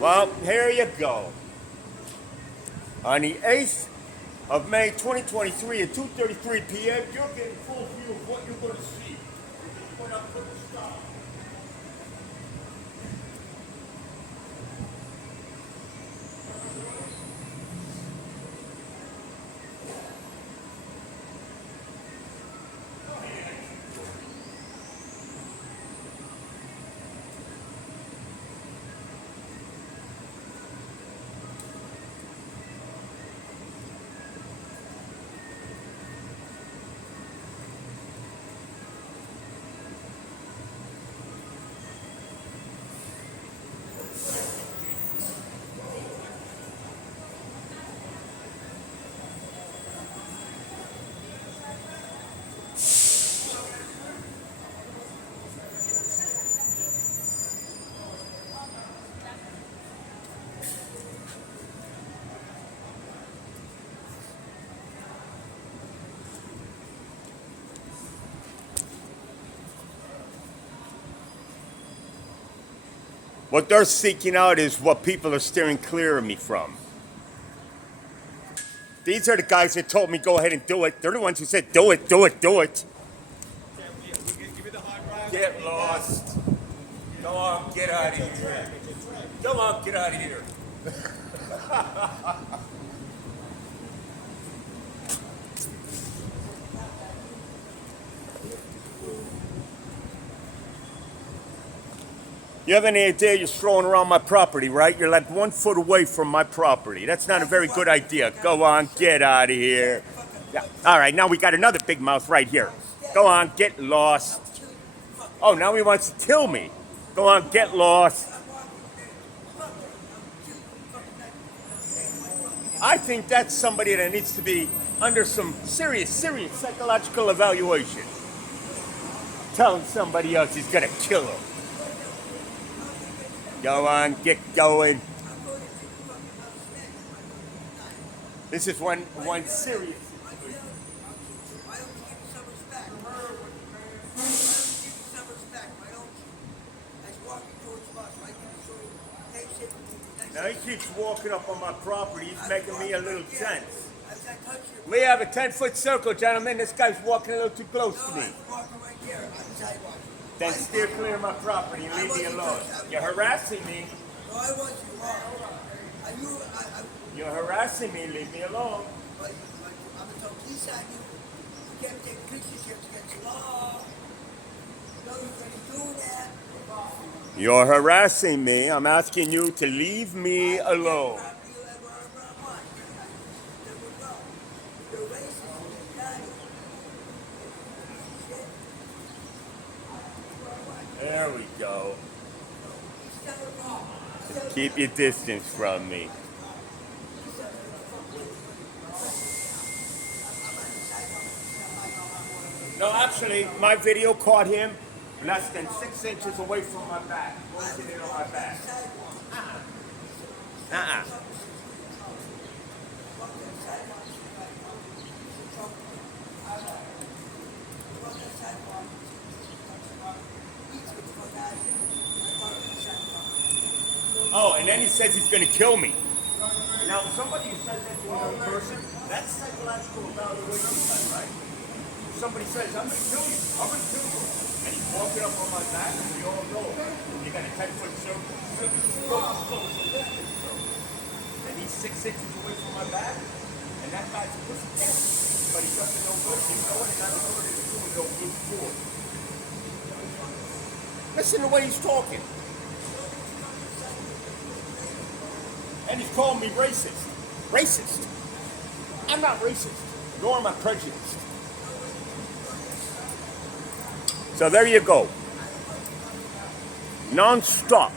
Well, here you go. On the 8th of May 2023 at 2:33 p.m., you're getting full view of what you're going to see. When I put the stop. What they're seeking out is what people are steering clear of me from. These are the guys that told me go ahead and do it. They're the ones who said do it, do it, do it. Get lost. Go on, get out of here. Come on, get out of here. You have any idea you're strolling around my property, right? You're like 1 foot away from my property. That's not a very good idea. Go on, get out of here. Yeah. All right, now we got another big mouth right here. Go on, get lost. Oh, now he wants to kill me. Go on, get lost. I think that's somebody that needs to be under some serious psychological evaluation. Telling somebody else he's gonna kill him. Go on, get going. This is one serious. Now he keeps walking up on my property. He's making me a little tense. We have a 10-foot circle, gentlemen. This guy's walking a little too close to me. Then steer clear of my property and leave me alone. You're harassing me. No, I want you. You're harassing me. Leave me alone. I'm going to tell police on you. You can't take pictures here to get you law. No, you're going to do that. You're harassing me. I'm asking you to leave me alone. There we go. Just keep your distance from me. No, actually, my video caught him less than 6 inches away from my back. Closing in on my back. Oh, and then he says he's going to kill me. Now, somebody who says that to another person, that's psychological evaluation time, right? Somebody says, I'm going to kill you, I'm going to kill you. And he's walking up on my back, and we all know you got a 10-foot circle. And he's 6 inches away from my back, and that guy's a pussy cat. But he doesn't know good. You know what? And I'm going to do no good for. Listen to the way he's talking. And he's calling me racist. Racist. I'm not racist, nor am I prejudiced. So there you go. Non-stop.